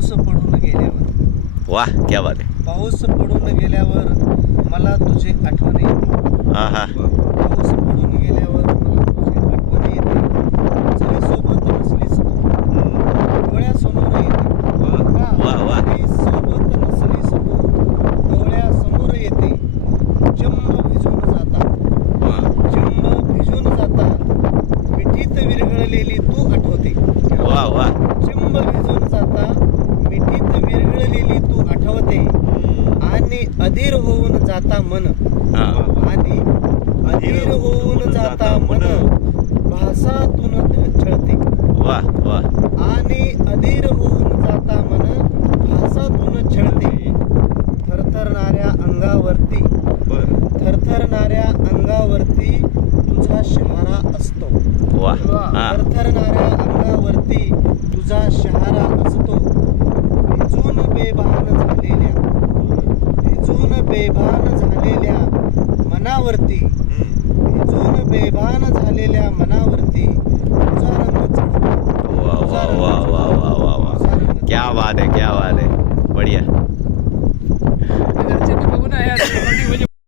पाऊस पडून गेल्यावर, वाह क्या बात आहे. पाऊस पडून गेल्यावर मला तुझी आठवण येते. हा हा. पाऊस पडून गेल्यावर मला तुझी आठवण येते. जरी सोबत नसलीस तू, डोळ्यासमोर येते. वा वा. जरी सोबत नसलीस तू, डोळ्यासमोर येते. चिंब भिजून जाता, चिंब भिजून जाता, मिठीत विरघळलेली तू आठवते. वा वा. चिंब भिजून जाता, मिठीत विरघळलेली तू आठवते. आणि अधीर होऊन जाता मन, हा. आणि अधीर होऊन जाता मन, भासातून छळते. वा वा. आणि अधीर होऊन जाता मन, भासातून छळते. थरथरणाऱ्या अंगावरती, थरथरणाऱ्या अंगावरती तुझा शहारा असतो. वा. हा. थरथरणाऱ्या अंगावरती तुझा शहारा असतो. भिजून बेभान झालेल्या, भिजून बेभान झालेल्या मनावरती, भिजून बेभान झालेल्या मनावरती तुझा रंग चढतो. वा वा वा वा वा वा वा. तुझा रंग क्या बात है, क्या बात है. बढ़िया. घरचे बघून आहे